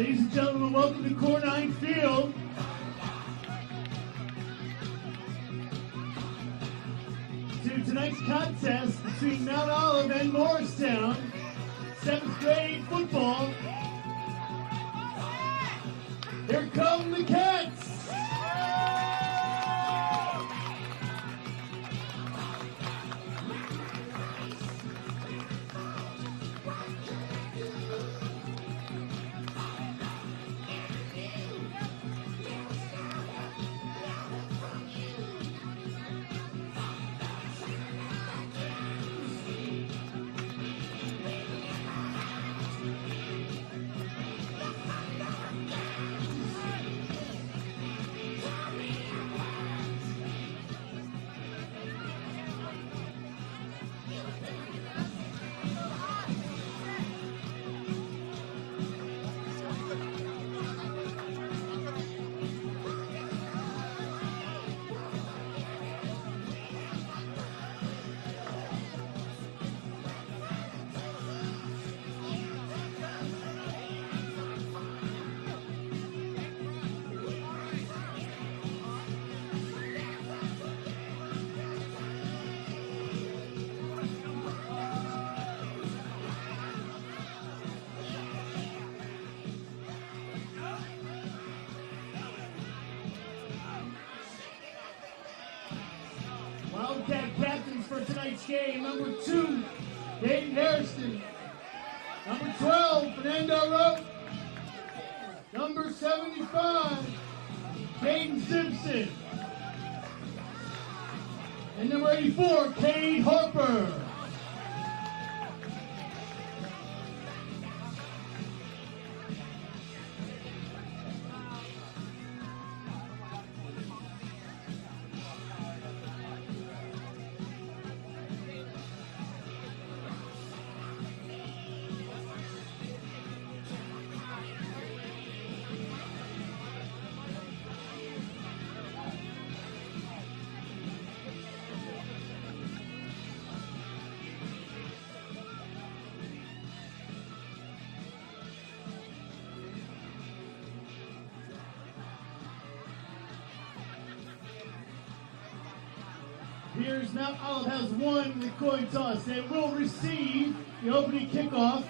Ladies and gentlemen, welcome to Core 9 Field. To tonight's contest between Mount Olive and Morristown, 7th grade football. Here come the Cats! Wildcat captains for tonight's game. Number 2, Dayton Harrison. Number 12, Fernando Rowe. Number 75, Caden Simpson. And number 84, Cade Harper. Here's Mount Olive has won the coin toss. They will receive the opening kickoff.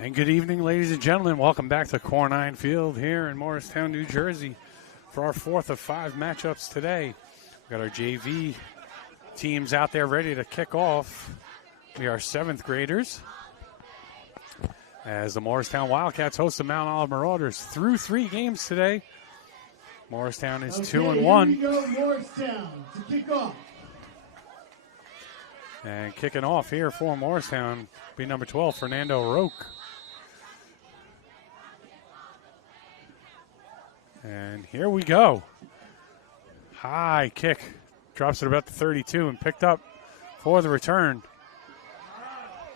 And good evening, ladies and gentlemen. Welcome back to Core 9 Field here in Morristown, New Jersey for our 4th of 5 matchups today. We've got our JV teams out there ready to kick off. We are 7th graders as the Morristown Wildcats host the Mount Olive Marauders through 3 games today. Morristown is 2-1. Here we go, Morristown to kick off. And kicking off here for Morristown be number 12, Fernando Roque. And here we go. High kick. Drops it about the 32 and picked up for the return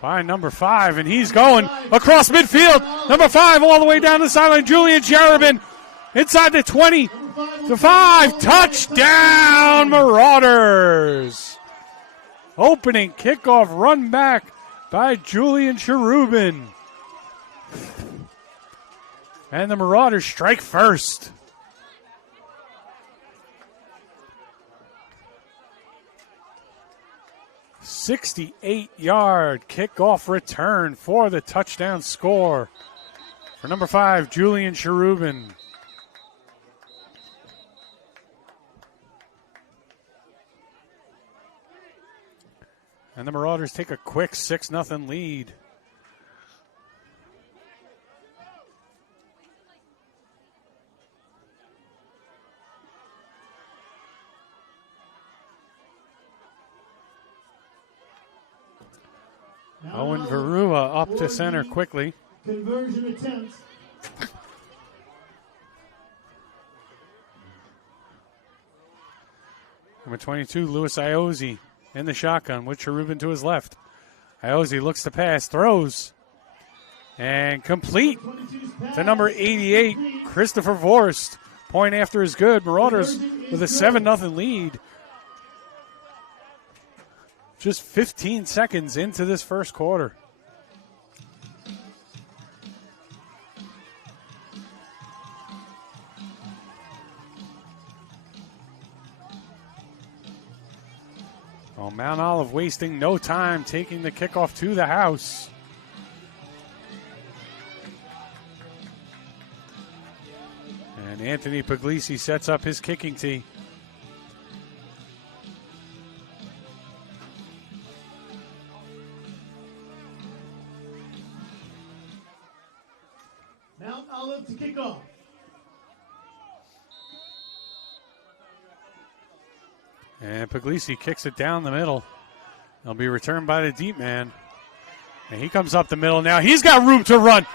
by number 5. And he's going across midfield. Number 5 all the way down the sideline. Julian Jerubin Inside the 20 to 5. Touchdown, Marauders. Opening kickoff run back by Julian Cherubin. And the Marauders strike first. "68-yard kickoff return for the touchdown score for number 5, Julian Cherubin. And the Marauders take a quick 6-0 lead. Owen Verua up to center quickly. Conversion attempts. Number 22, Louis Iozzi in the shotgun with Cherubin to his left. Iozzi looks to pass, throws, and complete to number 88, Christopher Vorst. Point after is good. Marauders with a 7-0 lead. Just 15 seconds into this first quarter. Oh, Mount Olive wasting no time, taking the kickoff to the house. And Anthony Puglisi sets up his kicking tee. Mount Olive to kick off. And Puglisi kicks it down the middle. It'll be returned by the deep man. And he comes up the middle now. He's got room to run.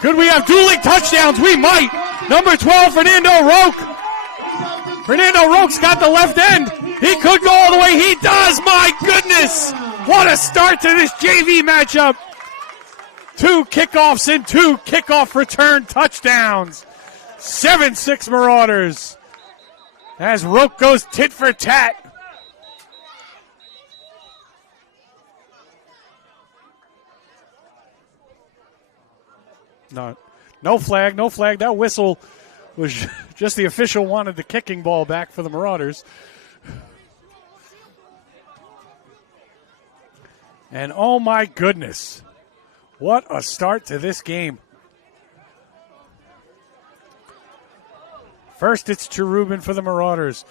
Could we have dueling touchdowns? We might. Number 12, Fernando Roque. Fernando Roque's got the left end. He could go all the way. He does. My goodness. What a start to this JV matchup. 2 kickoffs and 2 kickoff return touchdowns. 7-6 Marauders. As Roque goes tit for tat. No flag, no flag. That whistle was just the official wanted the kicking ball back for the Marauders. And oh my goodness, what a start to this game. First it's Cherubin for the Marauders.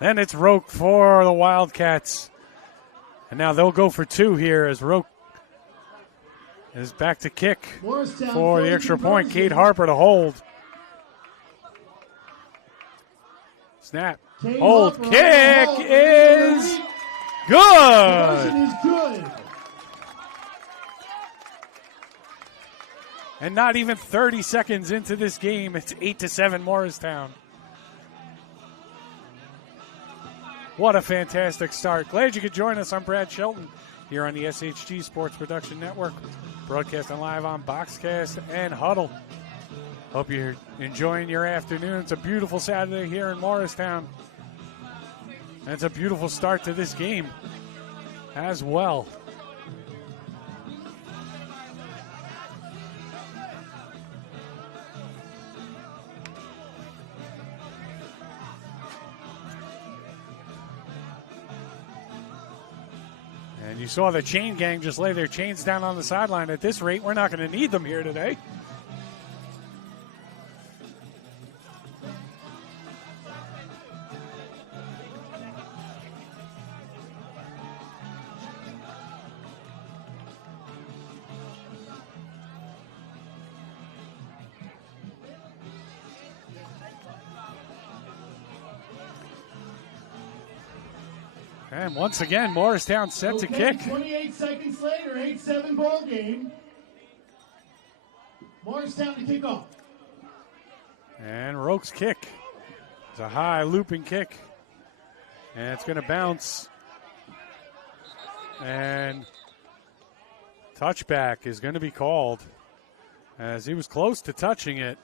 Then it's Roque for the Wildcats. And now they'll go for 2 here as Roque is back to kick Morristown for the extra point. Cade Harper to hold. Snap. Hold. Harper, Kick hold. is good. Conversion is good. And not even 30 seconds into this game, it's 8-7 Morristown. What a fantastic start. Glad you could join us. I'm Brad Shelton here on the SHG Sports Production Network, broadcasting live on Boxcast and Huddle. Hope you're enjoying your afternoon. It's a beautiful Saturday here in Morristown. And it's a beautiful start to this game as well. And you saw the chain gang just lay their chains down on the sideline. At this rate, we're not going to need them here today. And once again, Morristown set to kick. 28 seconds later, 8-7 ball game. Morristown to kick off. And Roque's kick. It's a high looping kick. And it's going to bounce. And touchback is going to be called as he was close to touching it.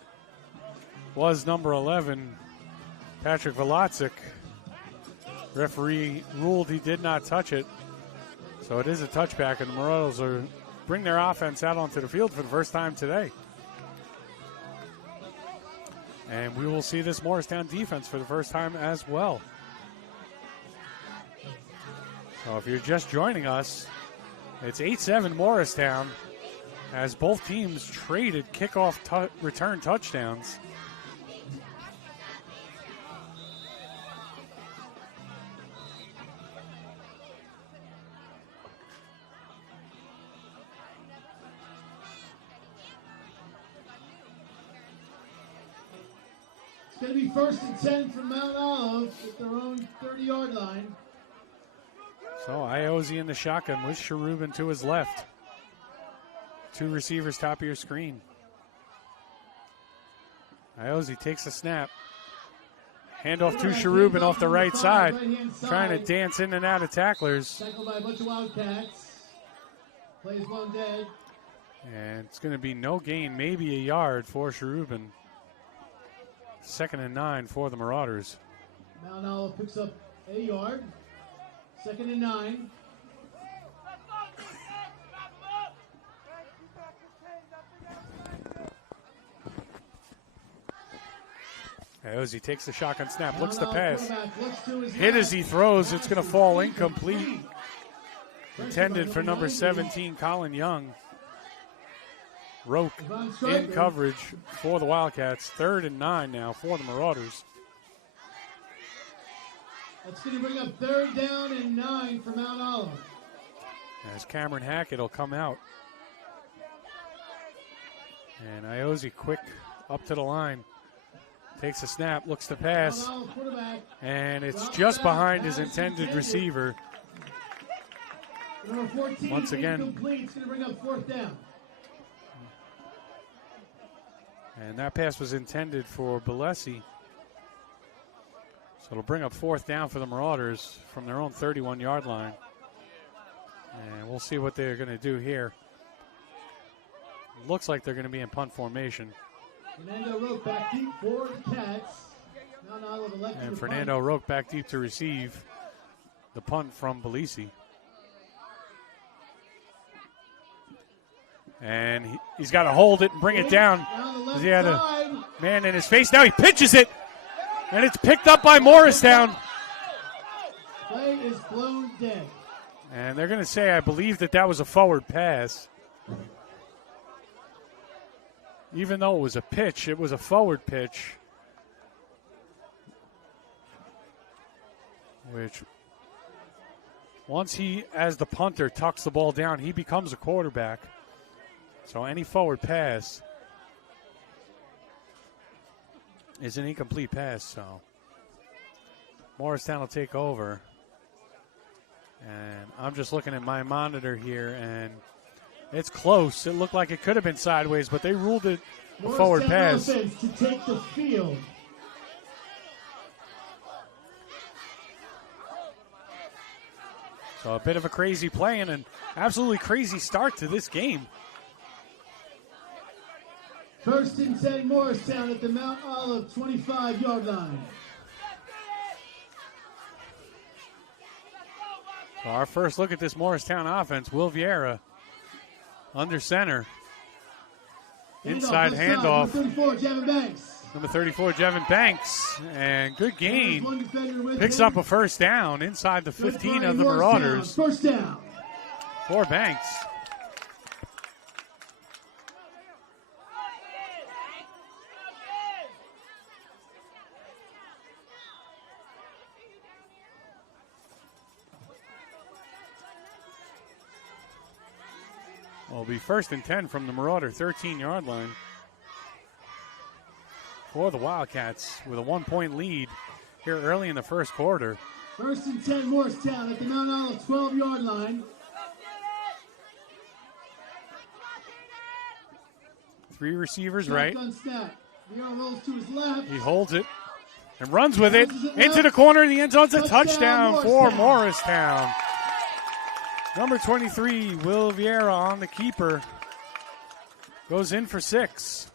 was number 11, Patrick Velotzik. Referee ruled he did not touch it. So it is a touchback, and the Marauders are bring their offense out onto the field for the first time today. And we will see this Morristown defense for the first time as well. So if you're just joining us, it's 8-7 Morristown as both teams traded kickoff return touchdowns. It's going to be 1st and 10 from Mount Olive at their own 30-yard line. So Iozzi in the shotgun with Cherubin to his left. 2 receivers top of your screen. Iozzi takes a snap. Handoff to Cherubin off the right side. Trying to dance in and out of tacklers. Tackled by a bunch of Wildcats. Plays one dead. And it's going to be no gain, maybe a yard for Cherubin. 2nd and 9 for the Marauders. Mount Olive picks up a yard. 2nd and 9. Iozzi takes the shotgun snap, looks to pass. Hit as he throws, it's going to fall incomplete. Intended for number 17, Colin Young. Roke in coverage for the Wildcats. 3rd and 9 now for the Marauders. That's going to bring up 3rd down and 9 for Mount Olive. As Cameron Hackett will come out. And Iozzi quick up to the line. Takes a snap, looks to pass. And it's just behind his intended receiver. Number 14, once again. It's going to bring up 4th down. And that pass was intended for Balesi. So it'll bring up 4th down for the Marauders from their own 31-yard line. And we'll see what they're going to do here. Looks like they're going to be in punt formation. Fernando Roque back deep for the Cats. And Fernando Roque back deep to receive the punt from Balesi. And he's got to hold it and bring it down. He had a man in his face. Now he pitches it, and it's picked up by Morristown. Play is blown dead. And they're going to say, I believe that was a forward pass. Even though it was a pitch, it was a forward pitch. Which, once he, as the punter, tucks the ball down, he becomes a quarterback. So any forward pass is an incomplete pass. So Morristown will take over. And I'm just looking at my monitor here, and it's close. It looked like it could have been sideways, but they ruled it a forward pass. To take the field. So a bit of a crazy play and an absolutely crazy start to this game. 1st and 10 Morristown at the Mount Olive 25-yard line. So our first look at this Morristown offense, Will Vieira under center. Inside handoff. Number 34, Jevin Banks. And good gain. Picks up a 1st down inside the 15 of the Marauders. 1st down. For Banks. Will be 1st and 10 from the Marauder 13-yard line for the Wildcats with a 1-point lead here early in the first quarter. 1st and 10 Morristown at the Mount Olive 12-yard line. 3 receivers right. Snap. Vieira rolls to his left. He holds it and runs with it into the corner of the end zone. It's a touchdown for Morristown. Number 23, Will Vieira on the keeper. Goes in for 6.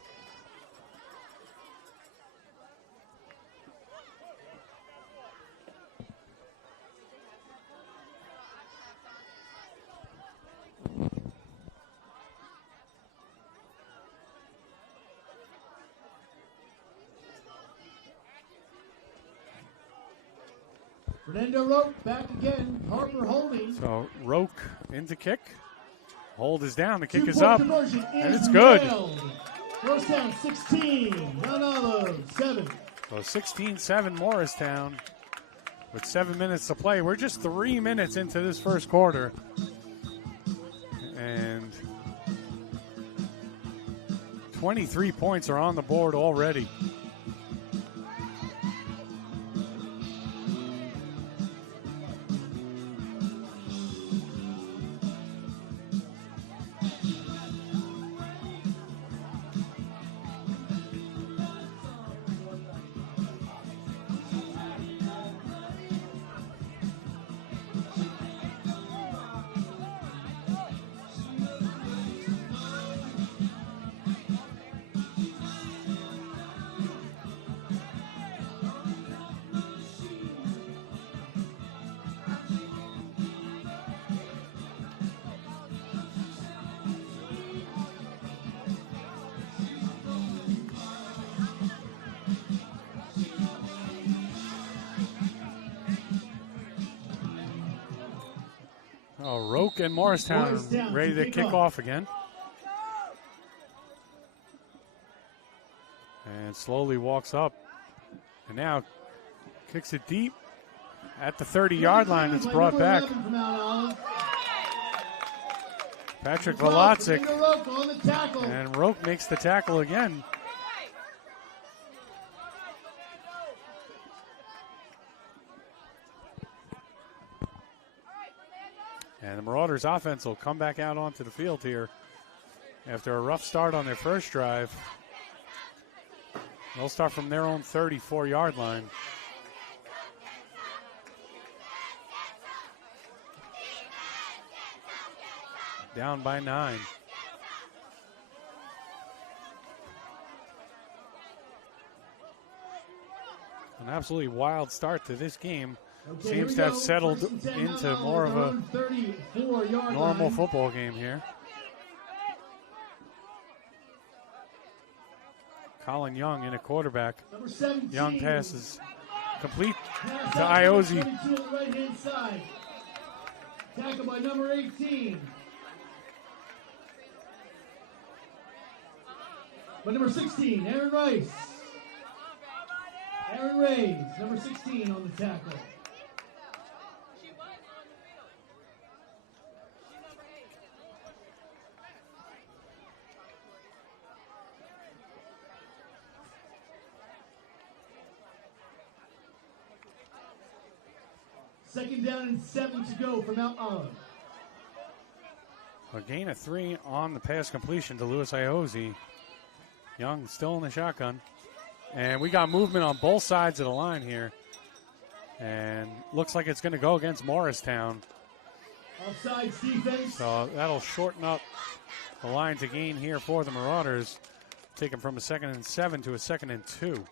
Fernando Roque back again. Harper holding. So Roque into kick. Hold is down. The kick is 2-point up. conversion And is it's good. nailed. Morristown 16. Mount Olive 7. So 16-7 Morristown with 7 minutes to play. We're just 3 minutes into this first quarter. And 23 points are on the board already. Oh, Roque and Morristown ready to kick off again. And slowly walks up. And now kicks it deep at the 30-yard line. It's brought back. Patrick Velocic. And Roque makes the tackle again. And the Marauders offense will come back out onto the field here after a rough start on their first drive. They'll start from their own 34-yard line. Down by 9. An absolutely wild start to this game. Okay, seems to have settled into more of a normal football game here. Colin Young in a quarterback. Young passes complete to Iozzi. Tackled by number 18. By number 16, Aaron Rice. Aaron Rays, number 16 on the tackle. Second down and 7 to go for Mount Olive. A gain of 3 on the pass completion to Louis Iozzi. Young still in the shotgun. And we got movement on both sides of the line here. And looks like it's going to go against Morristown. Offsides defense. So that'll shorten up the line to gain here for the Marauders. Take them from a 2nd and 7 to a 2nd and 2.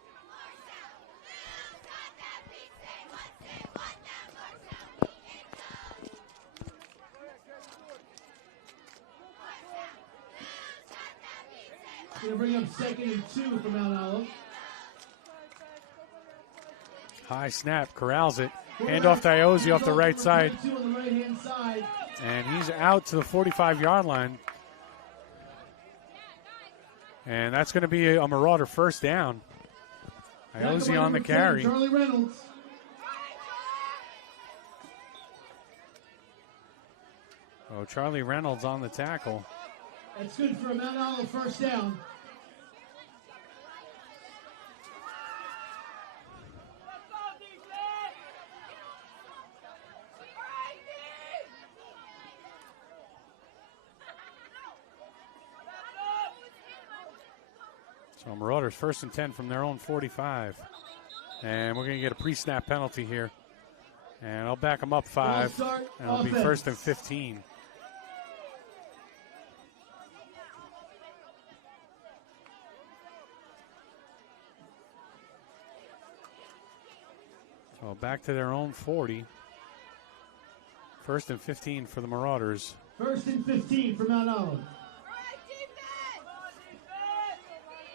Going to bring up 2nd and 2 for Mount Olive. High snap, corrals it. Hand off to Iozzi off the right side. On the right-hand side. And he's out to the 45-yard line. And that's going to be a Marauder first down. Iozzi on the carry. Charlie Reynolds. Oh, Charlie Reynolds on the tackle. That's good for a Mount Olive first down. So Marauders 1st and 10 from their own 45. And we're going to get a pre-snap penalty here. And I'll back them up 5. And it'll be 1st and 15. So back to their own 40. 1st and 15 for the Marauders. 1st and 15 for Mount Olive.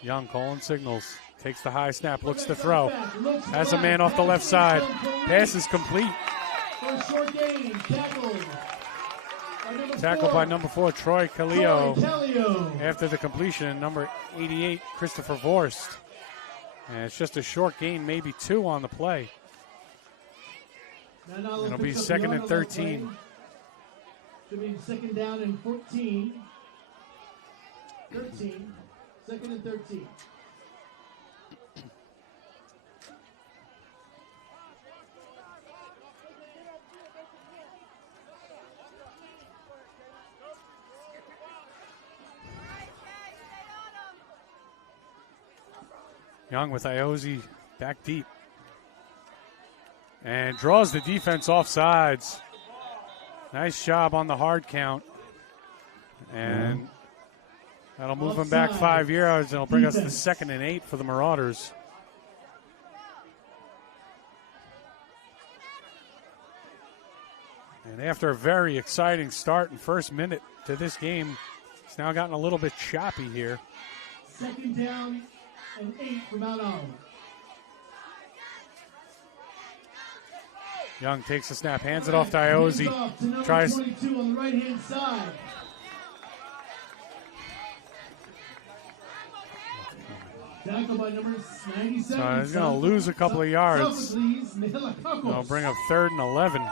Young calling signals. Takes the high snap, looks to throw. Has a man off the left side. Pass is complete. For a short gain, Tackled by number 4, Troy Calio. Calio. After the completion, number 88, Christopher Vorst. And it's just a short gain, maybe 2 on the play. It'll be 2nd and 13. Should be 2nd down and 14. 13. 2nd and 13. Young with Iozzi back deep. And draws the defense off sides. Nice job on the hard count. And that'll move them back 5 yards, and it'll bring us to 2nd and 8 for the Marauders. And after a very exciting start and first minute to this game, it's now gotten a little bit choppy here. 2nd down and 8 for Mount Olive. Young takes a snap, hands it off to Iozzi. Tries 22 on the right-hand side. Tackle by number 97. So he's going to lose a couple of yards. They'll bring up 3rd and 11.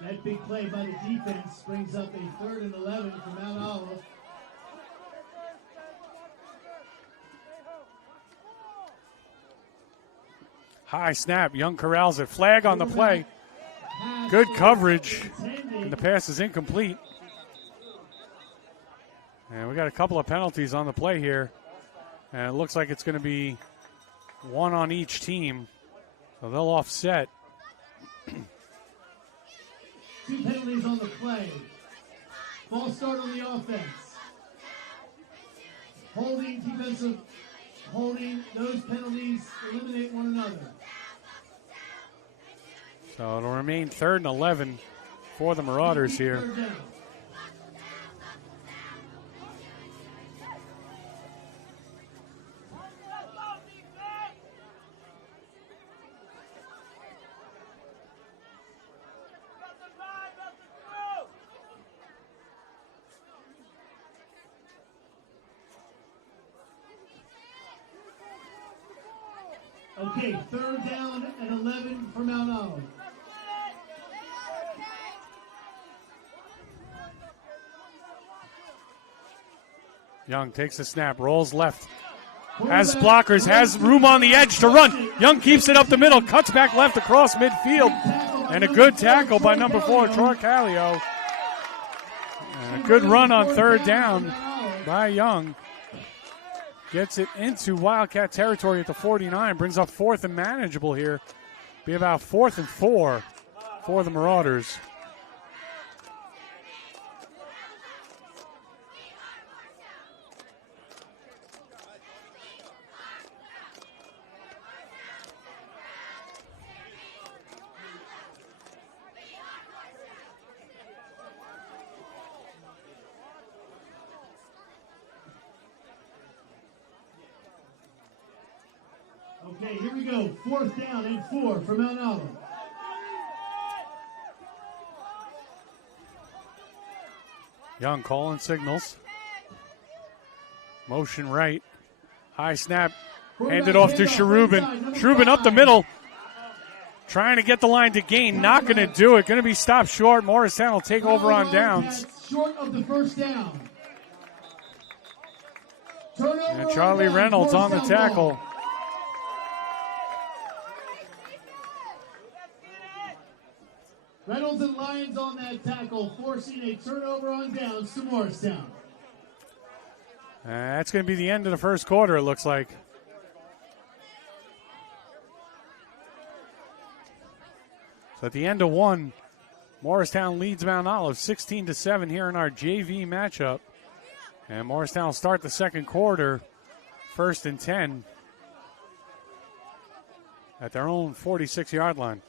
That big play by the defense brings up a 3rd and 11 for Mount Olive. High snap. Young corrals it. Flag on the play. Good coverage. And the pass is incomplete. And we got a couple of penalties on the play here. And it looks like it's going to be 1 on each team. So they'll offset. 2 penalties on the play. False start on the offense. Holding, defensive holding. Those penalties eliminate one another. So it'll remain 3rd and 11 for the Marauders here. 3rd down. Okay, 3rd down and 11 for Mount Olive. Young takes a snap, rolls left. Has blockers, has room on the edge to run. Young keeps it up the middle, cuts back left across midfield. And a good tackle by number 4, Troy Calio. And a good run on 3rd down by Young. Gets it into Wildcat territory at the 49. Brings up 4th and manageable here. Be about 4th and 4 for the Marauders. Okay, here we go. 4th down and 4 for Mount Olive. Young calling signals. Motion right. High snap. Handed off to Sherubin. Sherubin up the middle. Trying to get the line to gain. Not going to do it. Going to be stopped short. Morristown will take over on downs. Short of the 1st down. Turnover And Charlie Reynolds on the tackle. Reynolds and Lyons on that tackle, forcing a turnover on downs to Morristown. That's going to be the end of the first quarter, it looks like. So at the end of 1, Morristown leads Mount Olive 16-7 here in our JV matchup. And Morristown will start the second quarter, 1st and 10 at their own 46-yard line.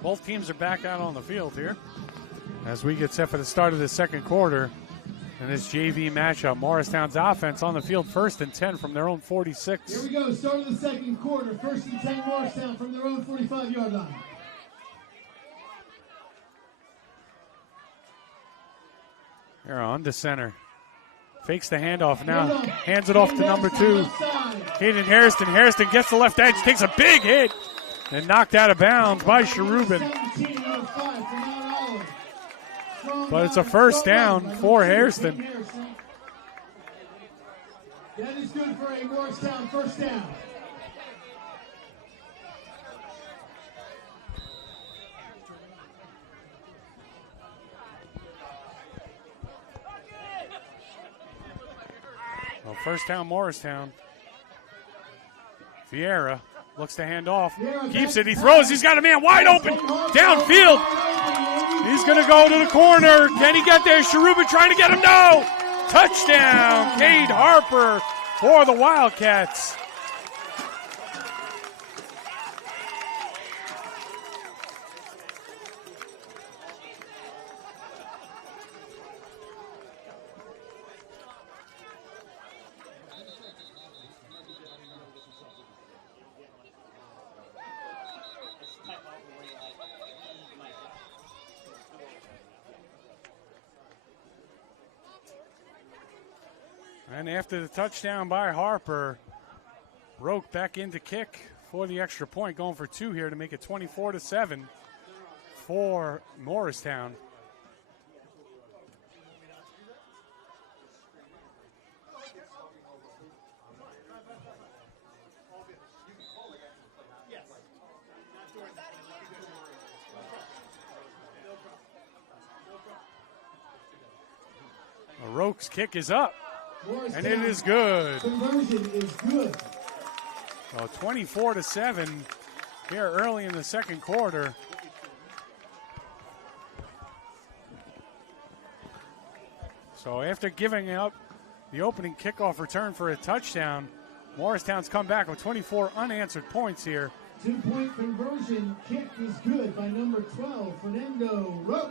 Both teams are back out on the field here as we get set for the start of the second quarter in this JV matchup. Morristown's offense on the field, 1st and 10 from their own 46. Here we go, start of the second quarter, 1st and 10 Morristown from their own 45-yard line. Here on to center. Fakes the handoff now, hands it off to number 2. Caden Harrison. Harrison gets the left edge, takes a big hit. And knocked out of bounds by Cherubin. But it's a first down for Hairston. That is good for a Morristown first down. Well, first down Morristown. Vieira looks to hand off, keeps it, he throws, he's got a man wide open, downfield. He's going to go to the corner. Can he get there? Cherubin trying to get him, no! Touchdown, Cade Harper for the Wildcats. And after the touchdown by Harper, Roke back in to kick for the extra point, going for 2 here to make it 24-7 for Morristown. Roke's kick is up. And it is good. Conversion is good. So 24-7 here early in the second quarter. So after giving up the opening kickoff return for a touchdown, Morristown's come back with 24 unanswered points here. 2-point conversion kick is good by number 12, Fernando Roque.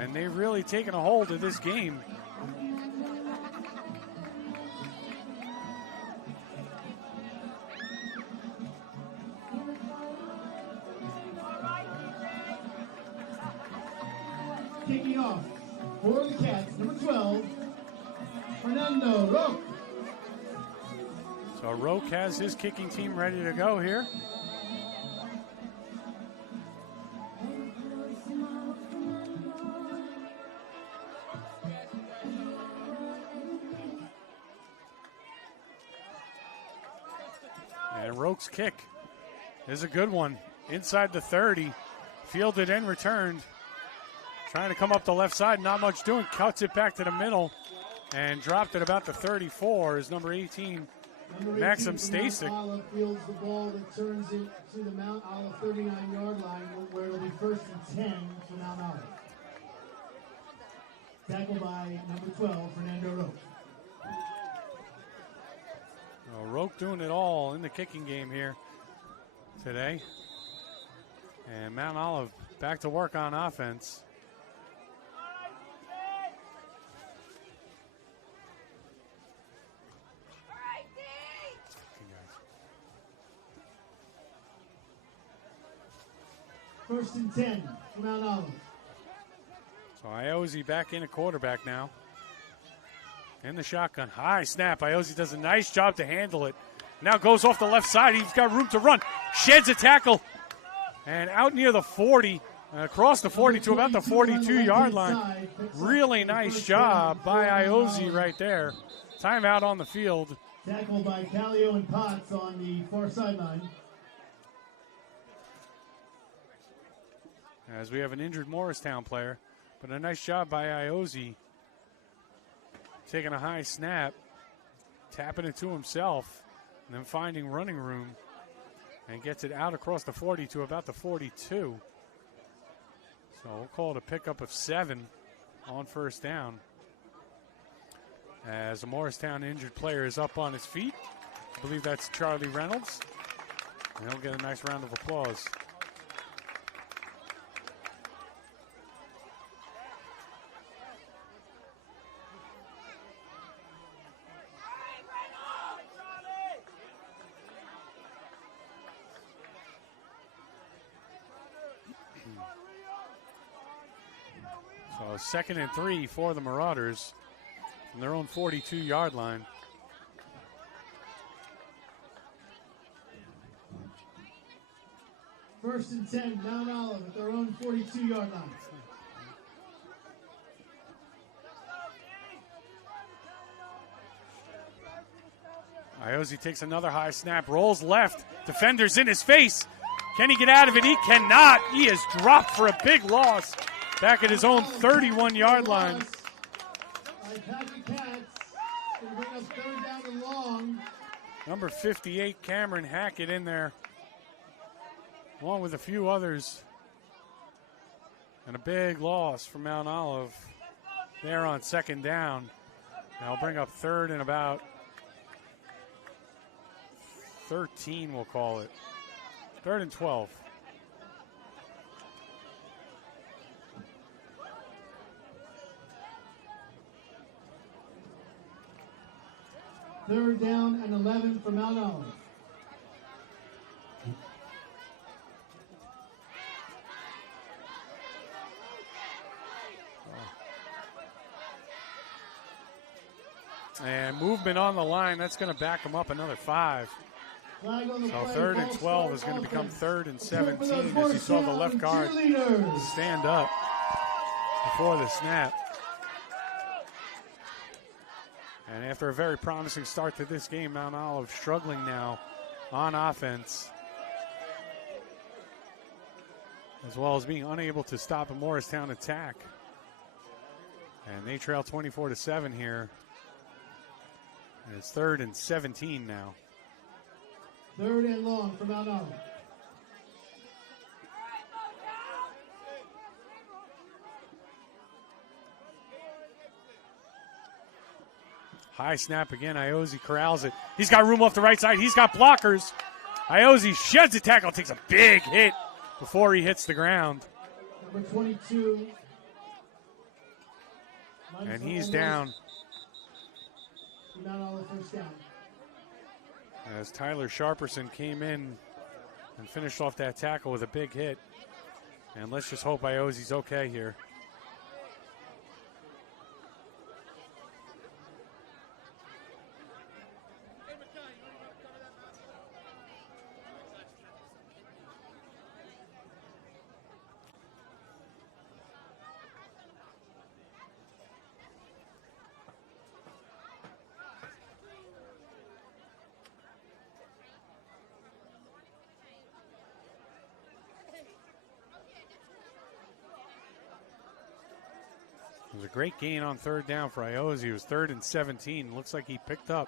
And they've really taken a hold of this game. Kicking off for the Cats, number 12, Fernando Roque. So Roque has his kicking team ready to go here. And Roque's kick is a good one. Inside the 30, fielded and returned. Trying to come up the left side, not much doing. Cuts it back to the middle and dropped it about the 34 is number 18, Maxim Stasek. Olive fields the ball that turns it to the Mount Olive 39-yard line, where it'll be 1st and 10 for Mount Olive. Tackled by number 12, Fernando Roque. Well, Roque doing it all in the kicking game here today. And Mount Olive back to work on offense. First and 10 for Mount Olive. So Iozzi back in a quarterback now. In the shotgun. High snap. Iozzi does a nice job to handle it. Now goes off the left side. He's got room to run. Sheds a tackle. And out near the 40. Across the 40 to about the 42-yard line. Really nice job by Iozzi right there. Timeout on the field. Tackled by Callio and Potts on the far sideline. As we have an injured Morristown player. But a nice job by Iozzi. Taking a high snap. Tapping it to himself. And then finding running room. And gets it out across the 40 to about the 42. So we'll call it a pickup of 7 on first down. As a Morristown injured player is up on his feet. I believe that's Charlie Reynolds. And he'll get a nice round of applause. So 2nd and 3 for the Marauders from their own 42-yard line. First and 10, Mount Olive at their own 42-yard line. Iozzi takes another high snap, rolls left. Defender's in his face. Can he get out of it? He cannot. He is dropped for a big loss. Back at his own 31-yard line. Number 58, Cameron Hackett in there, along with a few others. And a big loss for Mount Olive there on 2nd down. Now bring up 3rd and about 13, we'll call it. 3rd and 12. Third down and 11 for Mount Olive. And movement on the line, that's going to back them up another 5. So 3rd and 12 is going to become 3rd and 17 as you saw the left guard stand up before the snap. And after a very promising start to this game, Mount Olive struggling now on offense, as well as being unable to stop a Morristown attack. And they trail 24-7 here. And it's 3rd and 17 now. 3rd and long for Mount Olive. High snap again. Iozzi corrals it. He's got room off the right side. He's got blockers. Iozzi sheds the tackle, takes a big hit before he hits the ground. Number 22. And he's down. Mount Olive first down. As Tyler Sharperson came in and finished off that tackle with a big hit. And let's just hope Iozzi's okay here. It was a great gain on 3rd down for Iozzi. It was 3rd and 17. Looks like he picked up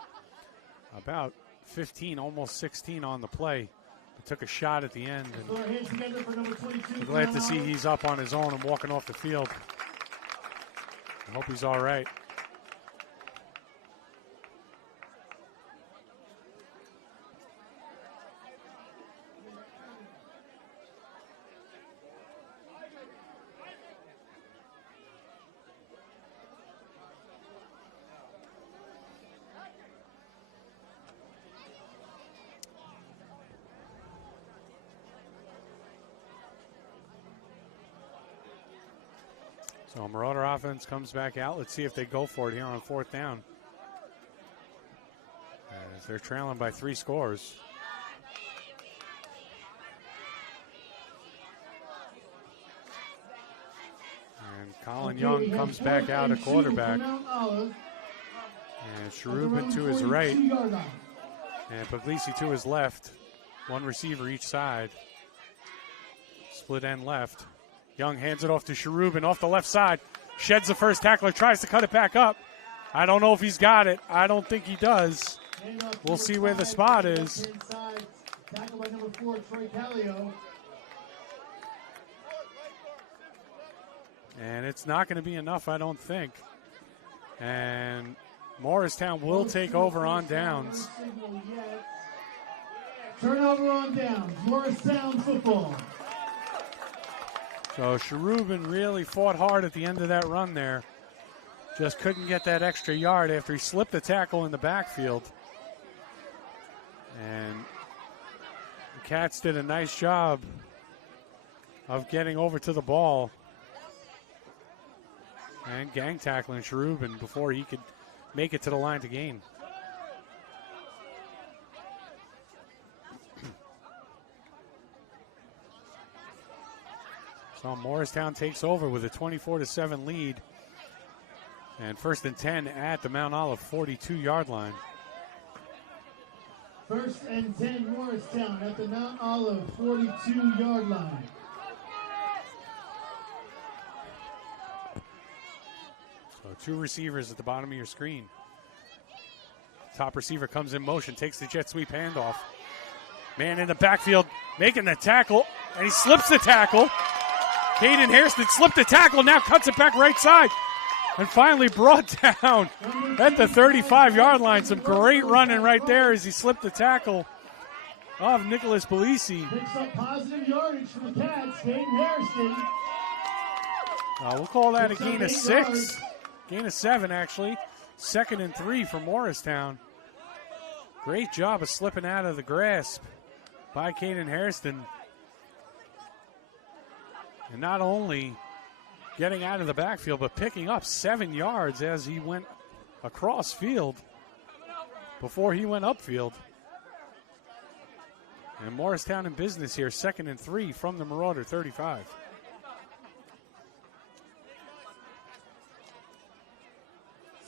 about 15, almost 16 on the play. But took a shot at the end. And Our hands together for number 22. I'm glad to see he's up on his own and walking off the field. I hope he's all right. So Marauder offense comes back out. Let's see if they go for it here on 4th down. As they're trailing by 3 scores. And Colin Young comes back out at quarterback. And Cherubin to his right. And Puglisi to his left. 1 receiver each side. Split end left. Young hands it off to Cherubin off the left side. Sheds the first tackler, tries to cut it back up. I don't know if he's got it. I don't think he does. We'll see where the spot is. Tackle by number 4, Troy Callio. And it's not going to be enough, I don't think. And Morristown will take over on downs. Turnover on downs. Morristown football. So Cherubin really fought hard at the end of that run there. Just couldn't get that extra yard after he slipped the tackle in the backfield. And the Cats did a nice job of getting over to the ball and gang tackling Cherubin before he could make it to the line to gain. So Morristown takes over with a 24-7 lead. And 1st and 10 at the Mount Olive 42-yard line. 1st and 10 Morristown at the Mount Olive 42-yard line. So 2 receivers at the bottom of your screen. Top receiver comes in motion, takes the jet sweep handoff. Man in the backfield making the tackle, and he slips the tackle. Caden Hairston slipped the tackle, now cuts it back right side. And finally brought down at the 35-yard line. Some great running right there as he slipped the tackle of Nicholas Polisi. Picks up positive yardage for the Cats, Caden Hairston. We'll call that a gain of 6. Gain of 7, actually. 2nd and 3 for Morristown. Great job of slipping out of the grasp by Caden Hairston. And not only getting out of the backfield, but picking up 7 yards as he went across field before he went upfield. And Morristown in business here, 2nd and 3 from the Marauder 35.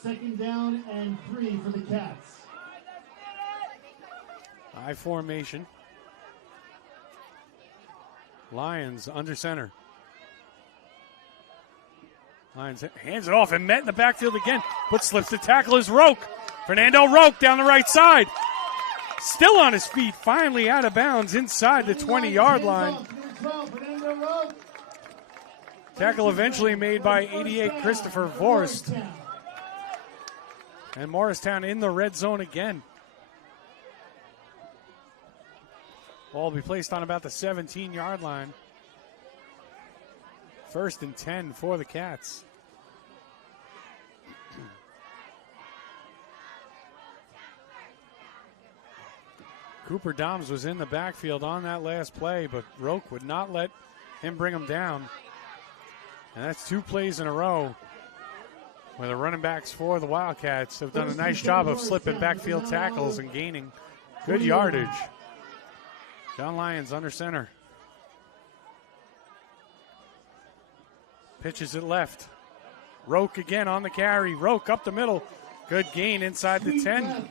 Second down and 3 for the Cats. I formation. Lions under center. Lions hands it off and met in the backfield again, but slips the tackle is Roque. Fernando Roque down the right side. Still on his feet, finally out of bounds inside the 20-yard line. Tackle eventually made by 88 Christopher Vorst. And Morristown in the red zone again. Ball will be placed on about the 17-yard line. 1st and 10 for the Cats. Cooper Doms was in the backfield on that last play, but Roque would not let him bring him down. And that's 2 plays in a row where the running backs for the Wildcats have done a nice job of slipping backfield tackles and gaining good yardage. John Lyons under center. Pitches it left. Roque again on the carry. Roque up the middle. Good gain inside the 10.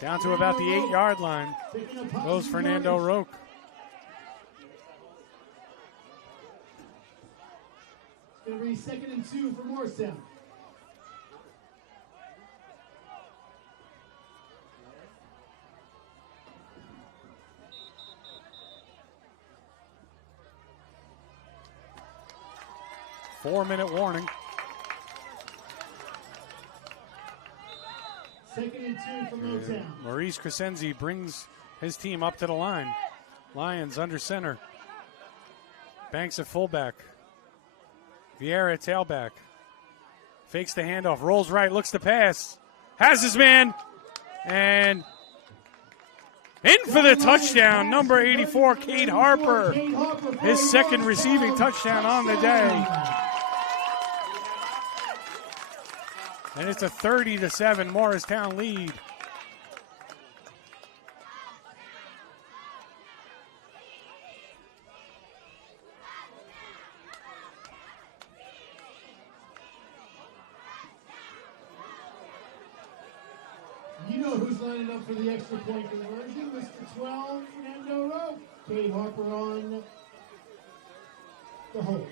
Down to about the 8-yard line. Goes Fernando Roque. It's going to be 2nd and 2 for Morristown. 4-minute warning. 2nd and 2 from Morristown. Maurice Crescenzi brings his team up to the line. Lions under center. Banks at fullback. Vieira at tailback. Fakes the handoff, rolls right, looks to pass. Has his man, and in for the touchdown, number 84, Cade Harper. His second receiving touchdown on the day. And it's a 30-7 Morristown lead. You know who's lining up for the extra point conversion. Mr. 12, Nando Rowe. Cade Harper on the hold.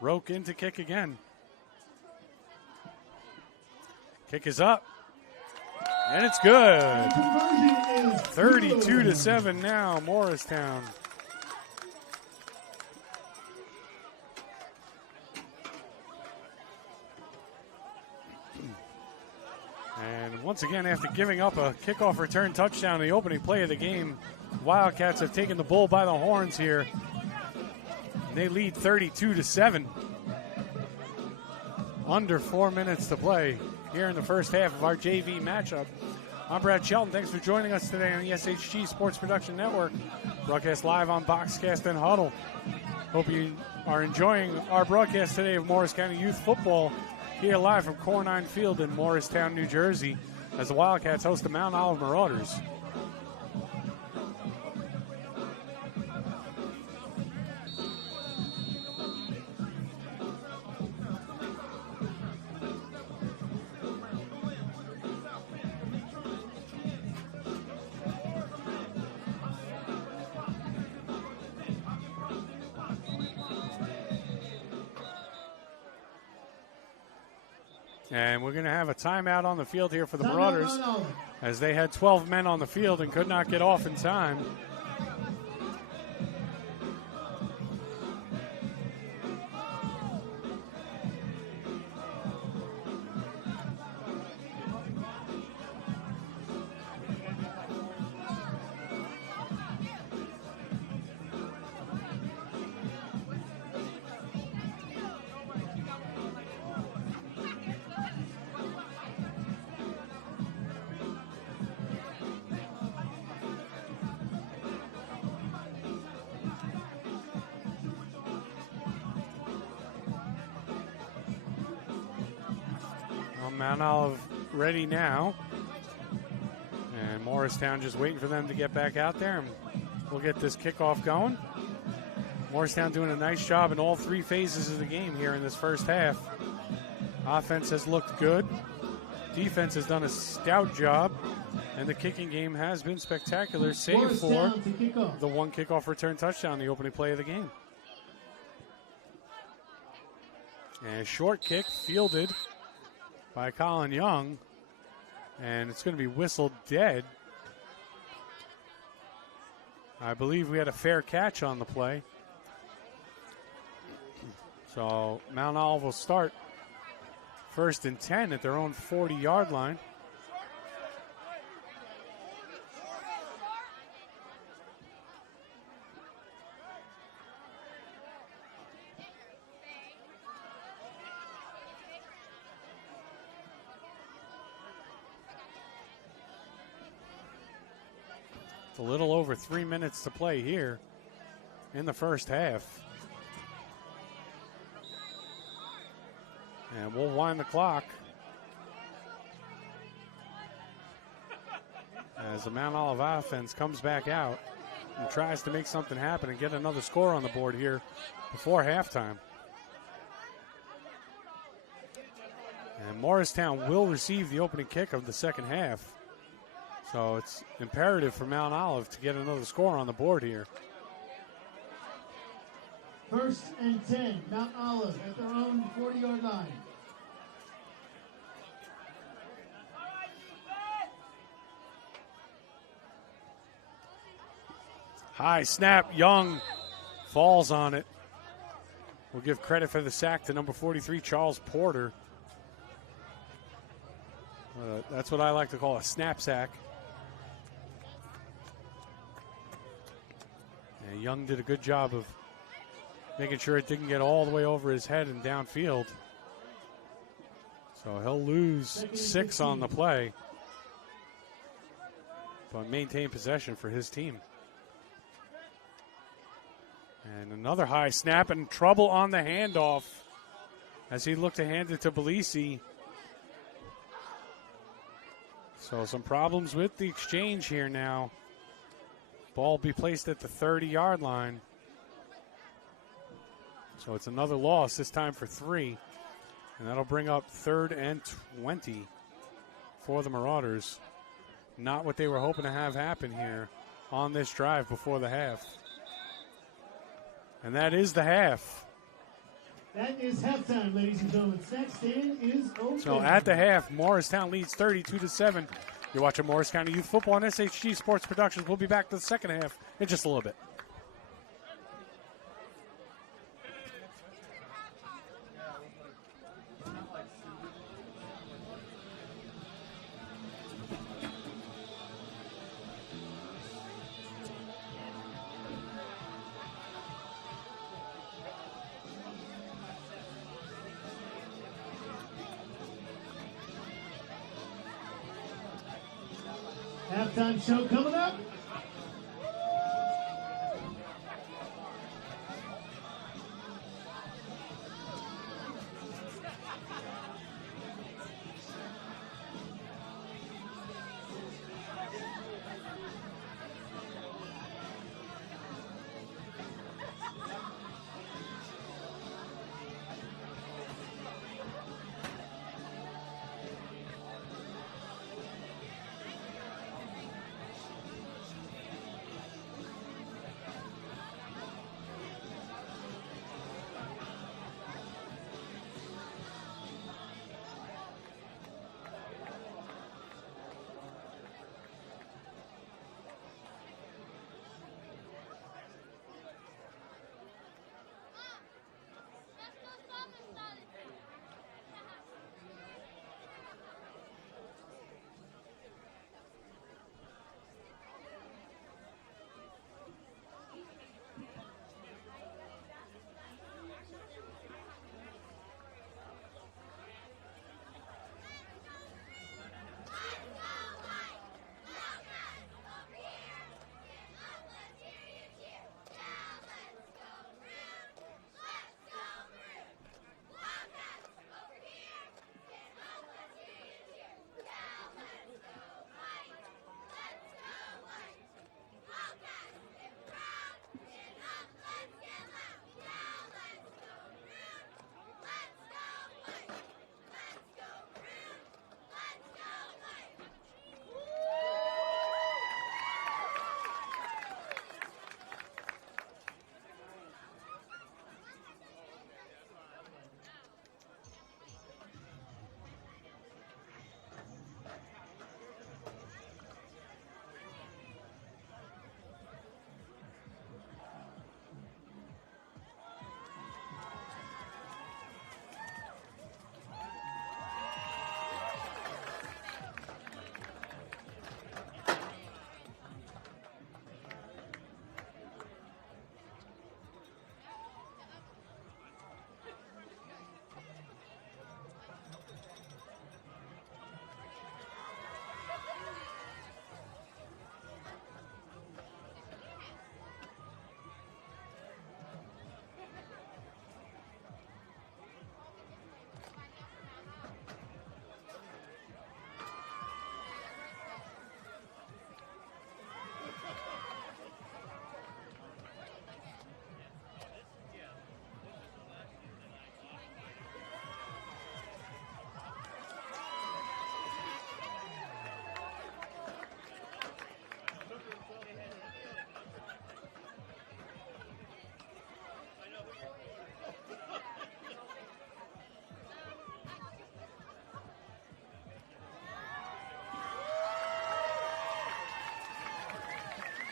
Roke in to kick again. Kick is up. And it's good. 32-7 now, Morristown. And once again, after giving up a kickoff return touchdown, the opening play of the game, Wildcats have taken the bull by the horns here. They lead 32-7. Under 4 minutes to play here in the first half of our JV matchup. I'm Brad Shelton. Thanks for joining us today on the SHG Sports Production Network. Broadcast live on Boxcast and Huddle. Hope you are enjoying our broadcast today of Morris County Youth Football here live from Core 9 Field in Morristown, New Jersey, as the Wildcats host the Mount Olive Marauders. And we're going to have a timeout on the field here for the Marauders, as they had 12 men on the field and could not get off in time. Mount Olive ready now. And Morristown just waiting for them to get back out there. And we'll get this kickoff going. Morristown doing a nice job in all three phases of the game here in this first half. Offense has looked good. Defense has done a stout job. And the kicking game has been spectacular, save for the one kickoff return touchdown, the opening play of the game. And a short kick fielded by Colin Young, and it's going to be whistled dead. I believe we had a fair catch on the play. So Mount Olive will start 1st and 10 at their own 40-yard line. A little over 3 minutes to play here in the first half. And we'll wind the clock as the Mount Olive offense comes back out and tries to make something happen and get another score on the board here before halftime. And Morristown will receive the opening kick of the second half. So it's imperative for Mount Olive to get another score on the board here. 1st and 10, Mount Olive at their own 40-yard line. High snap. Young falls on it. We'll give credit for the sack to number 43, Charles Porter. That's what I like to call a snap sack. And Young did a good job of making sure it didn't get all the way over his head and downfield. So he'll lose 6 on the play, but maintain possession for his team. And another high snap and trouble on the handoff as he looked to hand it to Belisi. So some problems with the exchange here now. Ball will be placed at the 30-yard line. So it's another loss, this time for 3. And that'll bring up 3rd and 20 for the Marauders. Not what they were hoping to have happen here on this drive before the half. And that is the half. That is halftime, ladies and gentlemen. Snack stand is open. So at the half, Morristown leads 32-7. You're watching Morris County Youth Football on SHG Sports Productions. We'll be back to the second half in just a little bit. Halftime show coming up.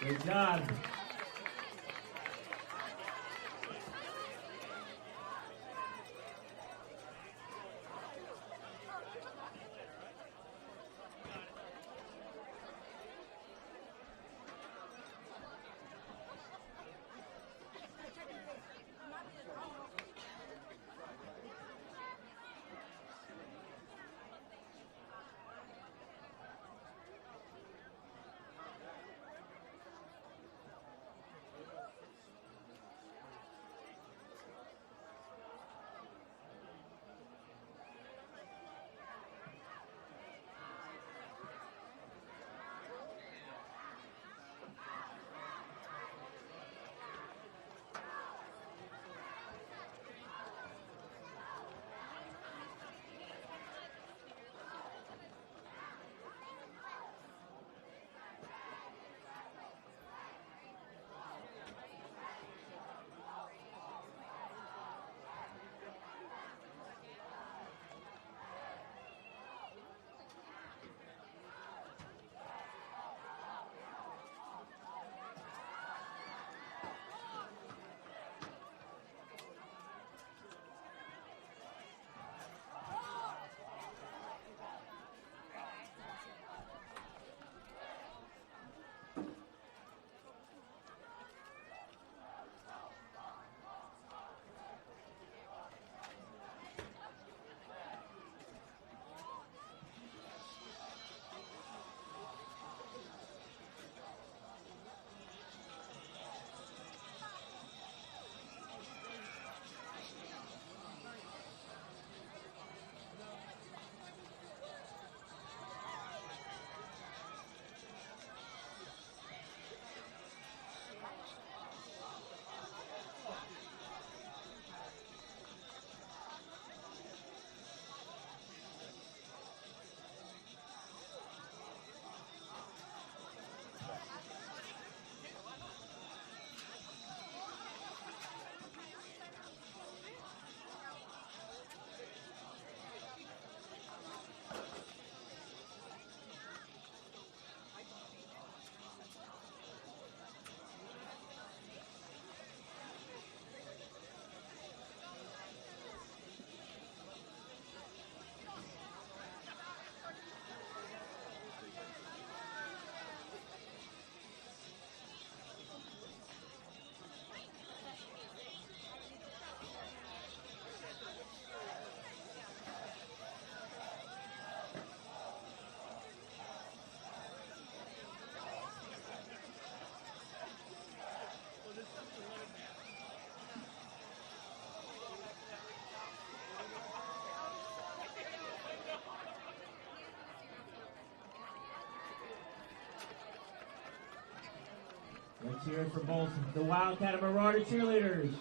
Good job. Let's hear it for both the Wildcat and Marauder cheerleaders.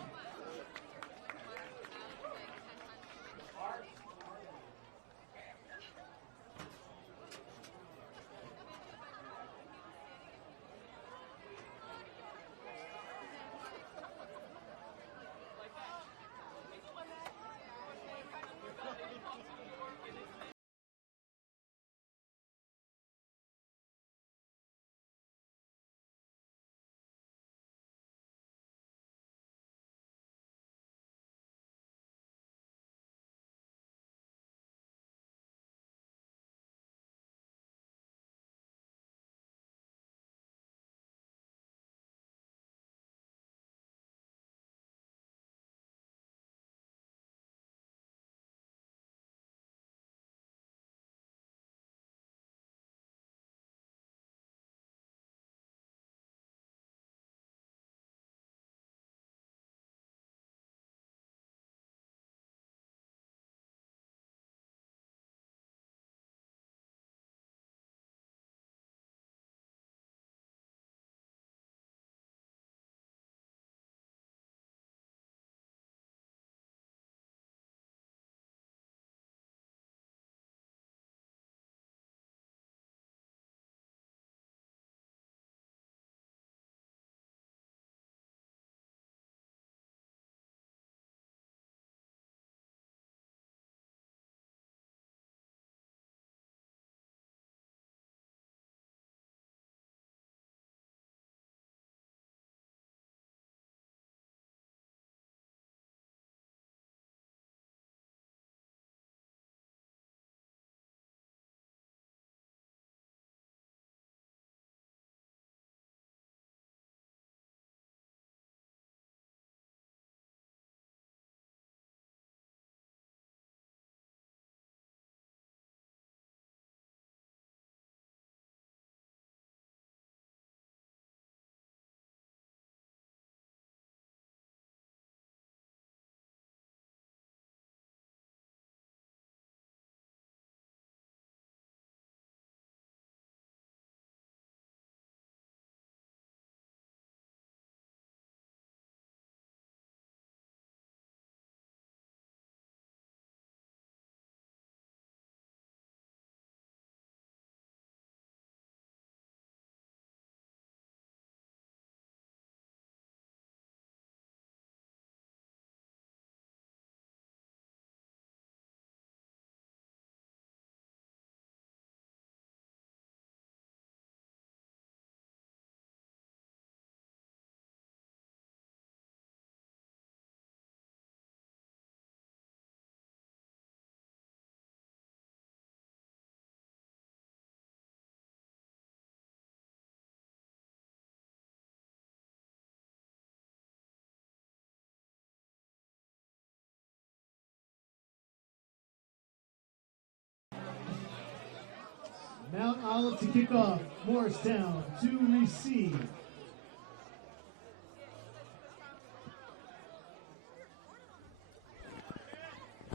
Mount Olive to kick off. Morristown to receive.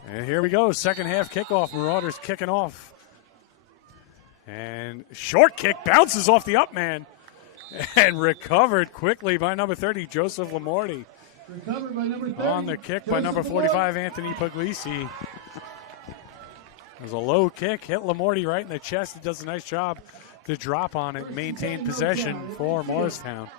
And here we go, second half kickoff. Marauders kicking off. And short kick bounces off the up man. And recovered quickly by number 30, Joseph Lamorti. Recovered by number 30. On the kick by number 45, Anthony Puglisi. There's a low kick, hit Lamorti right in the chest. He does a nice job to drop on it, maintain possession for Morristown.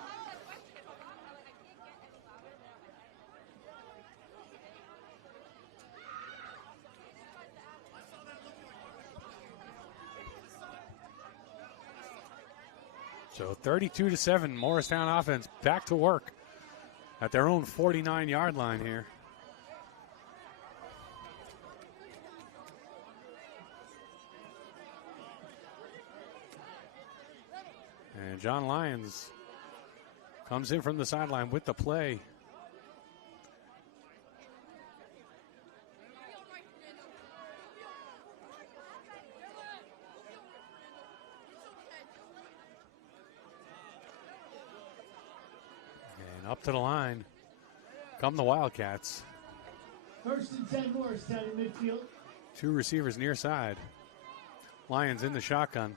So 32-7, Morristown offense back to work at their own 49-yard line here. And John Lyons comes in from the sideline with the play. And up to the line come the Wildcats. 1st and 10, Morristown in midfield. Two receivers near side. Lyons in the shotgun.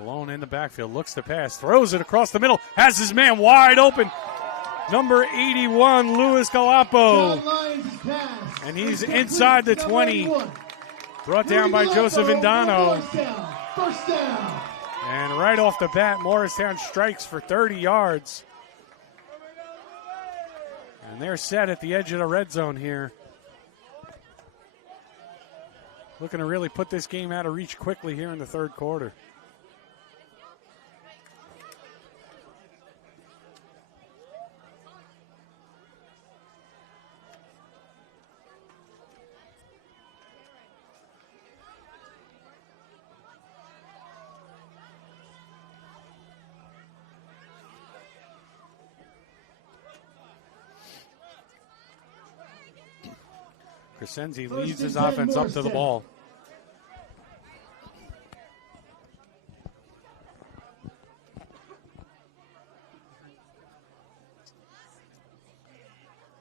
Alone in the backfield, looks to pass, throws it across the middle, has his man wide open. Number 81, Luis Galapo. And he's inside the 20. Brought down by Joseph Indano. First down. And right off the bat, Morristown strikes for 30 yards. And they're set at the edge of the red zone here. Looking to really put this game out of reach quickly here in the third quarter. Crescenzi leads his offense up to the ball.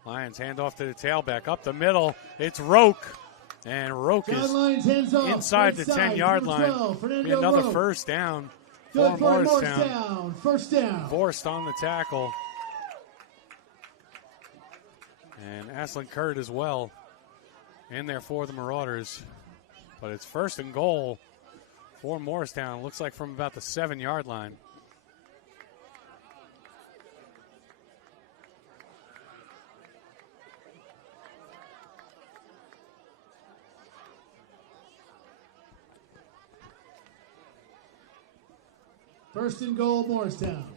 Lions hand off to the tailback. Up the middle, it's Roque. And Roque is inside the 10-yard line. Be another first down for Morristown. First down. Forced on the tackle. And Aslan Kurt as well in there for the Marauders. But it's first and goal for Morristown. Looks like from about the 7-yard line. First and goal, Morristown.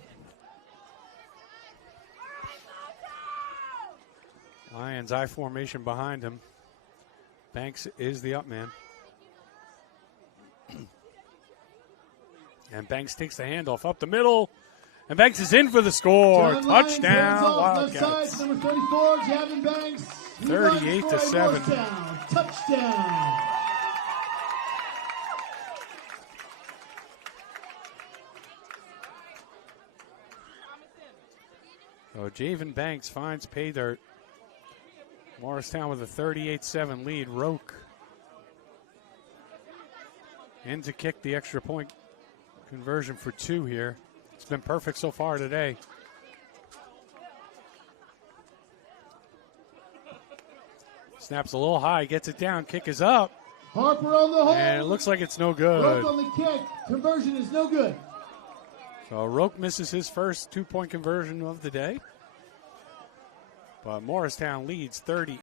Lions I formation behind him. Banks is the up man. And Banks takes the handoff up the middle. And Banks is in for the score. John Touchdown, Lions, Wildcats. side, number 34, Javin Banks. 38-7. Touchdown. So Javin Banks finds pay dirt. Morristown with a 38-7 lead. Roque in to kick the extra point conversion for 2 here. It's been perfect so far today. Snaps a little high, gets it down, kick is up. Harper on the hole. And it looks like it's no good. Roque on the kick. Conversion is no good. So Roque misses his first 2-point conversion of the day. But Morristown leads 30.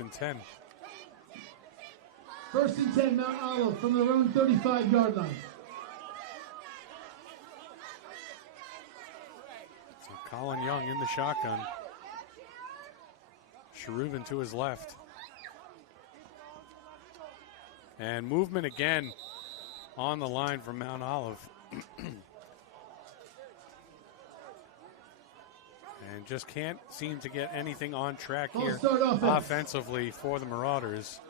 And 10. First and 10, Mount Olive from their own 35-yard line. Colin Young in the shotgun. Cherubin to his left. And movement again on the line from Mount Olive. And just can't seem to get anything on track here offensively for the Marauders.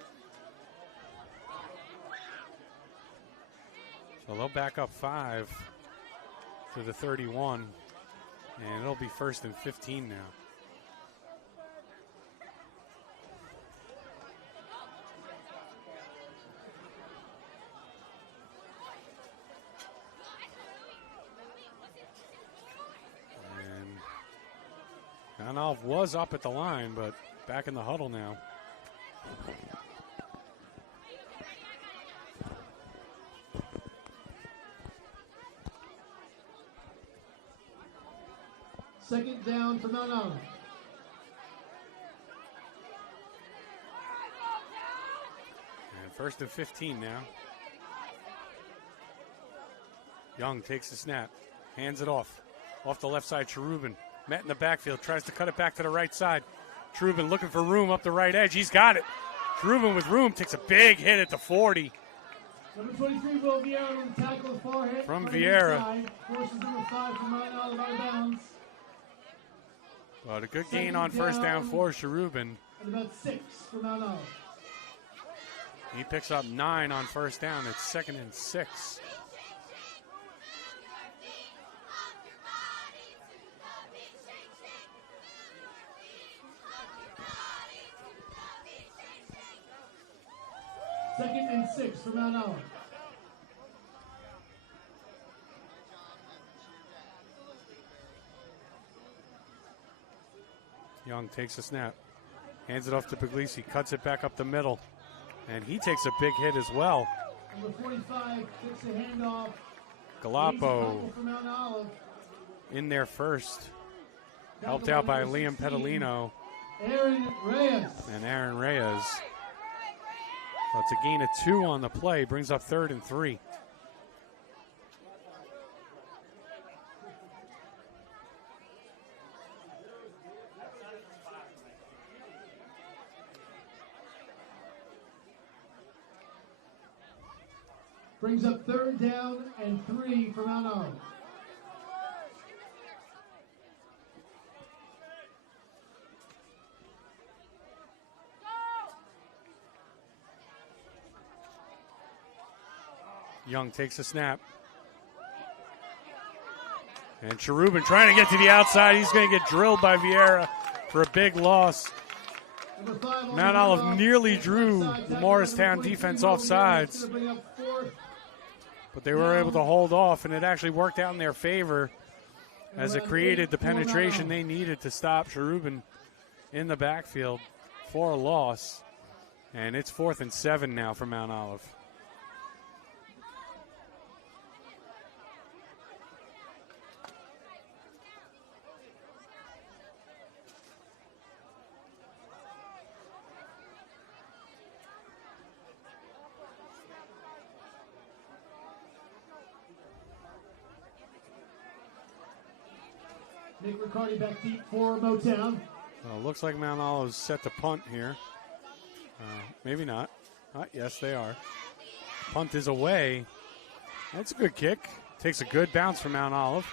So they'll back up 5 to the 31, and it'll be 1st and 15 now. Mount Olive was up at the line, but back in the huddle now. Second down for Mount Olive. And 1st and 15 now. Young takes the snap, hands it off the left side. Cherubin met in the backfield, tries to cut it back to the right side. Cherubin looking for room up the right edge. He's got it. Cherubin with room takes a big hit at the 40. Number 23, Will Vieira on the tackle the far hit. From Vieira. Forces number 5 from Mount Olive out of bounds. But a good gain on first down for Cherubin. And about 6 for Mount Olive. He picks up 9 on first down. It's 2nd and 6. Second and 6 for Mount Olive. Young takes a snap, hands it off to Puglisi, cuts it back up the middle, and he takes a big hit as well. Number 45 takes a handoff. Galapo for Mount Olive. in there first, helped out by Liam Pedalino Aaron Reyes. and Aaron Reyes. So it's a gain of 2 on the play, brings up 3rd and 3. Brings up 3rd down and 3 for Mount Olive. Young takes a snap. And Cherubin trying to get to the outside. He's going to get drilled by Vieira for a big loss. Mount Olive nearly drew the Morristown defense off sides, but they were able to hold off, and it actually worked out in their favor as it created the penetration they needed to stop Cherubin in the backfield for a loss. And it's 4th and 7 now for Mount Olive. Nick Riccardi back deep for Motown. Well, looks like Mount Olive's set to punt here. Maybe not. Yes, they are. Punt is away. That's a good kick. Takes a good bounce from Mount Olive.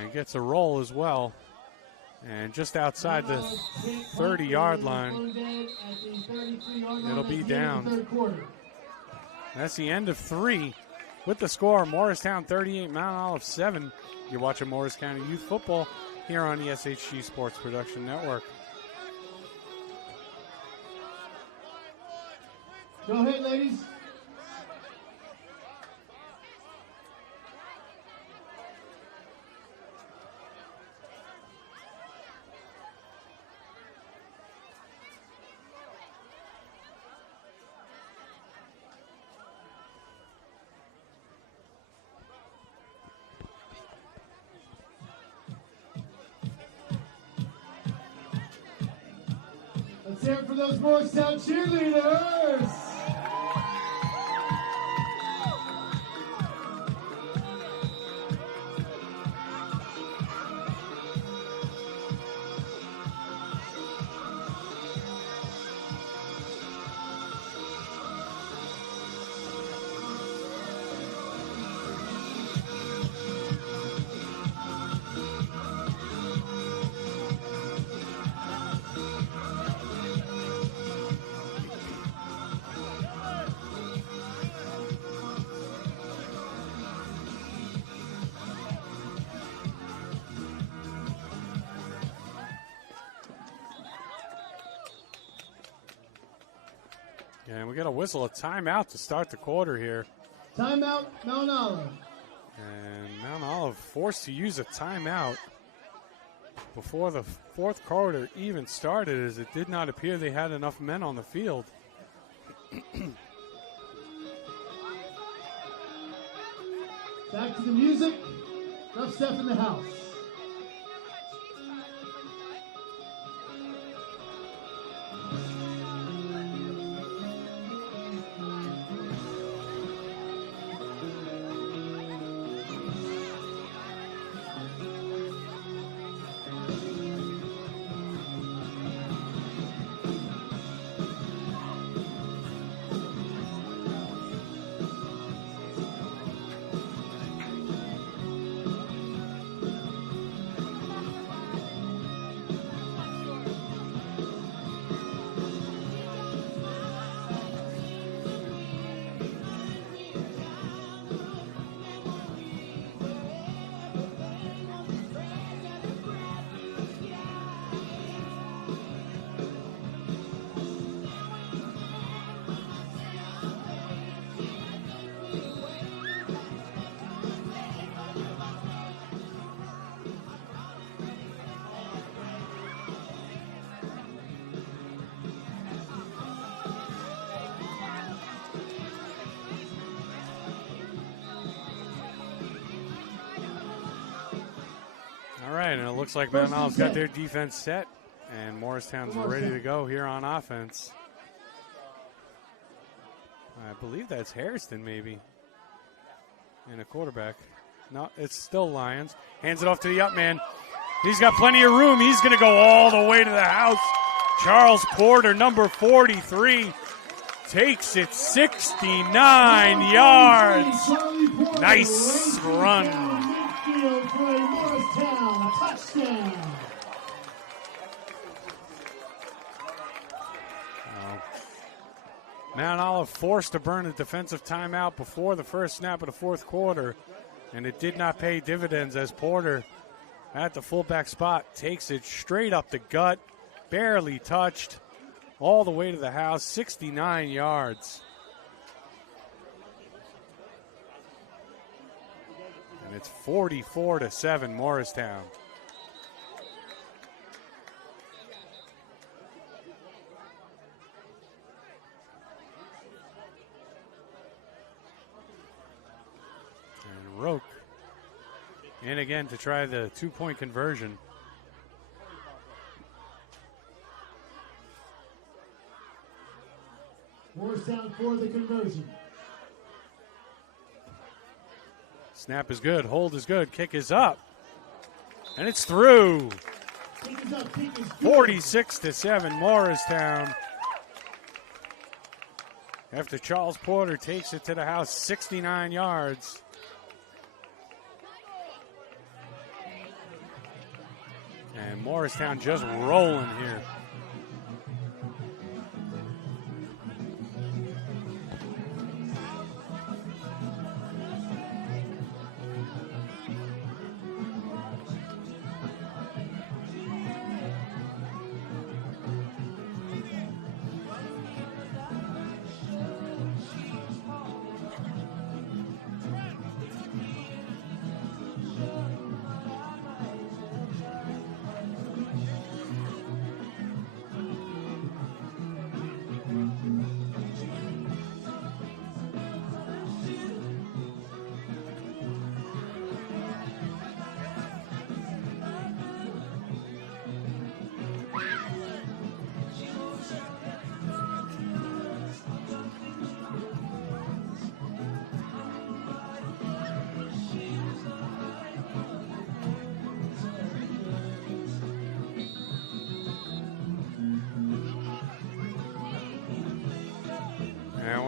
And gets a roll as well. And just outside the 30-yard line, it'll be down. That's the end of 3. With the score, Morristown 38, Mount Olive 7. You're watching Morris County Youth Football here on the SHG Sports Production Network. Go ahead, ladies. Let's hear it for those Morristown cheerleaders. And we got a whistle, a timeout to start the quarter here. Timeout, Mount Olive. And Mount Olive forced to use a timeout before the fourth quarter even started, as it did not appear they had enough men on the field. Back to the music. Rough stuff in the house. And it looks like Mount Olive's got their defense set, and Morristown's ready to go here on offense. I believe that's Hairston, maybe, and a quarterback. No, it's still Lions. Hands it off to the up man. He's got plenty of room. He's going to go all the way to the house. Charles Porter, number 43, takes it 69 yards. Nice run. Touchdown. Mount Olive forced to burn a defensive timeout before the first snap of the fourth quarter, and it did not pay dividends as Porter at the fullback spot takes it straight up the gut, barely touched, all the way to the house, 69 yards. And it's 44-7 Morristown. And Roque in again to try the two-point conversion. Morristown for the conversion. Snap is good, hold is good, kick is up, and it's through. 46-7 Morristown. After Charles Porter takes it to the house, 69 yards. And Morristown just rolling here.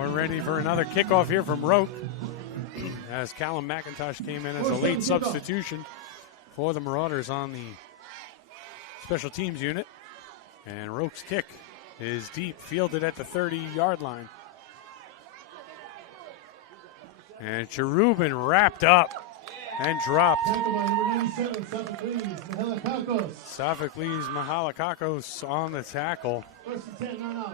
Ready for another kickoff here from Roque, as Callum McIntosh came in as a late substitution for the Marauders on the special teams unit. And Roque's kick is deep, fielded at the 30-yard line. And Cherubin wrapped up and dropped. Sophocles Mahalakakos on the tackle. First and 10,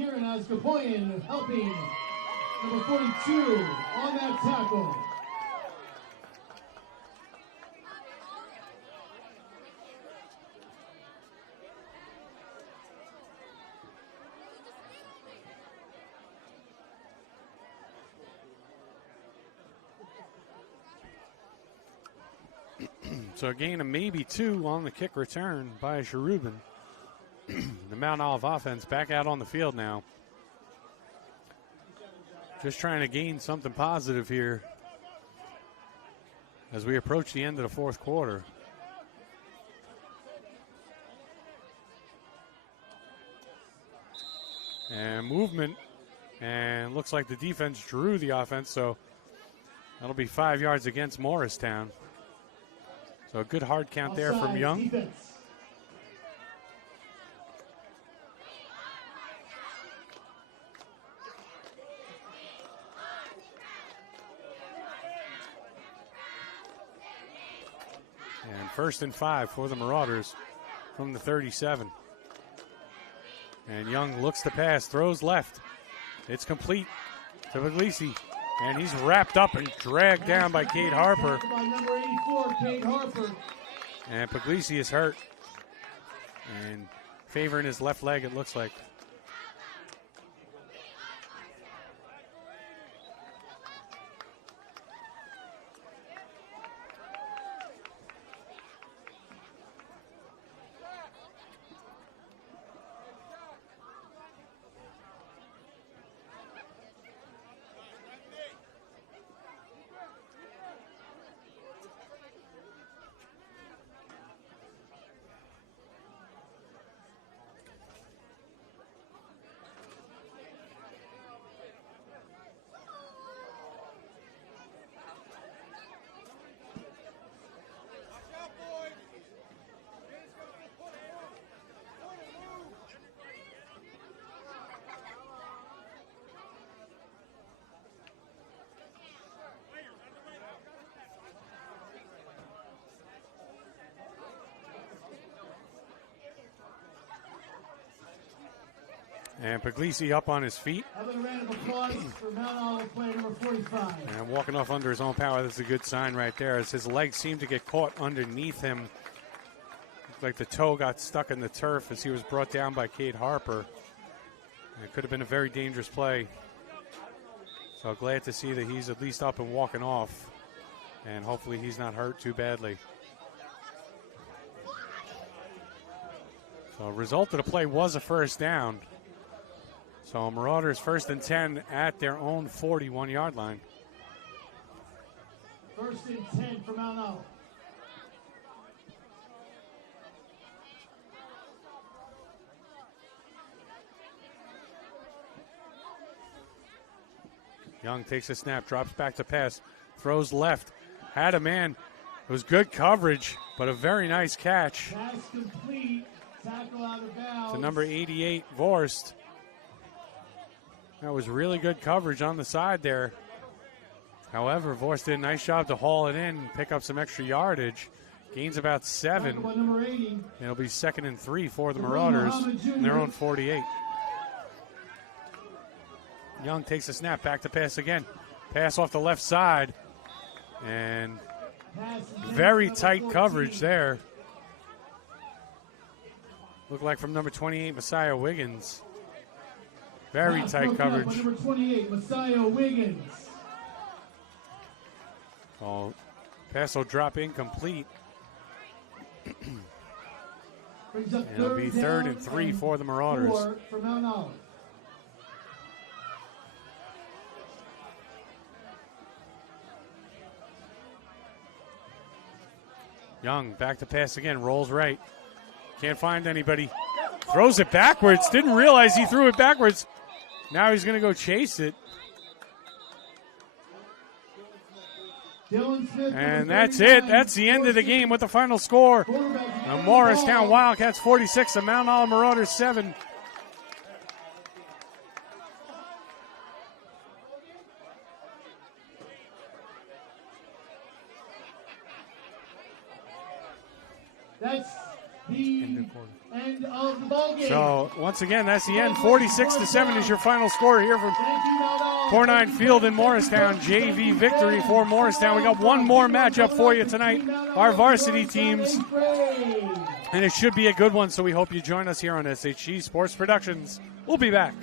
Kieran Ascapoyan helping number 42 on that tackle. So a gain of maybe 2 on the kick return by Cherubin. The Mount Olive offense back out on the field now. Just trying to gain something positive here as we approach the end of the fourth quarter. And movement, and looks like the defense drew the offense, so that'll be 5 yards against Morristown. So a good hard count there from Young. Defense. And 1st and 5 for the Marauders from the 37. And Young looks to pass, throws left. It's complete to Puglisi. And he's wrapped up and dragged down by Cade Harper. By number 84, Cade Harper. And Puglisi is hurt. And favoring his left leg, it looks like. And Puglisi up on his feet. Having a round of applause for Mount Olive player number 45. And walking off under his own power, that's a good sign right there, as his legs seem to get caught underneath him. Looked like the toe got stuck in the turf as he was brought down by Cade Harper. And it could have been a very dangerous play. So glad to see that he's at least up and walking off. And hopefully he's not hurt too badly. So result of the play was a first down. So Marauders 1st and 10 at their own 41-yard line. 1st and 10 for Mount Olive. Young takes a snap, drops back to pass, throws left, had a man. It was good coverage, but a very nice catch. Pass complete, tackle out of bounds. To number 88, Vorst. That was really good coverage on the side there. However, Vorst did a nice job to haul it in, pick up some extra yardage. Gains about 7. Tackle by number 80. It'll be 2nd and 3 for the Marauders in their own 48. Young takes a snap, back to pass again. Pass off the left side. And very tight coverage there. Looked like from number 28, Messiah Wiggins. Very tight coverage. Number 28, Messiah Wiggins. Oh, pass will drop incomplete. Brings up It'll be 3rd and 3 for the Marauders. 4 for Mount Olive. Young back to pass again, rolls right. Can't find anybody. Throws it backwards. Didn't realize he threw it backwards. Now he's going to go chase it. And that's it. That's the end of the game with the final score. The Morristown Wildcats 46, the Mount Olive Marauders 7. the end of the ball game. So once again, that's the end. 46-7 is your final score here from Core 9 Field in Morristown. JV victory for Morristown. We got one more matchup for you tonight, our varsity teams, and it should be a good one. So we hope you join us here on SHG Sports Productions. We'll be back.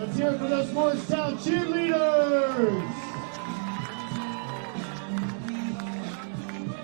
Let's hear it for those Morristown cheerleaders.